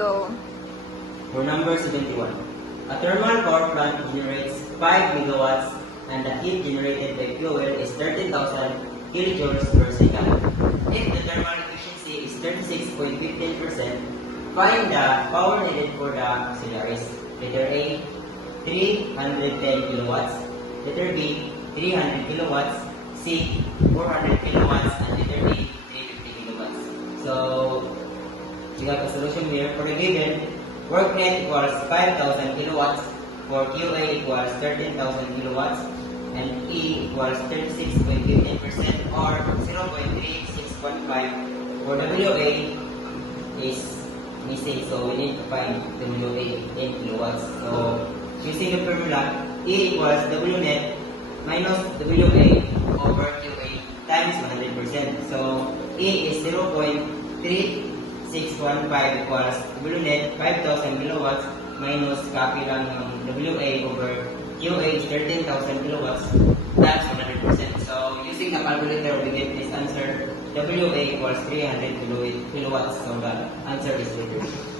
Go. For number 71, a thermal power plant generates 5 megawatts and the heat generated by fuel is 13,000 kilojoules per second. If the thermal efficiency is 36.15%, find the power needed for the auxiliaries. Letter A, 310 kilowatts. Letter B, 300 kilowatts. C, 400 kilowatts. And letter D, 350 kilowatts. So, we got a solution here. For the given, work net equals 5,000 kilowatts. For QA equals 13,000 kilowatts. And E equals 36.15% or 0.3615. For WA is missing, so we need to find WA in kilowatts. So, using the formula, E equals W net minus WA over QA times 100%. So, E is 0.3615 equals W net 5,000 kilowatts minus copy lang yung WA over QA is 13,000 kilowatts times 100%. So, using the calculator, we get this answer. WA equals 300 kilowatts. So, the answer is 3.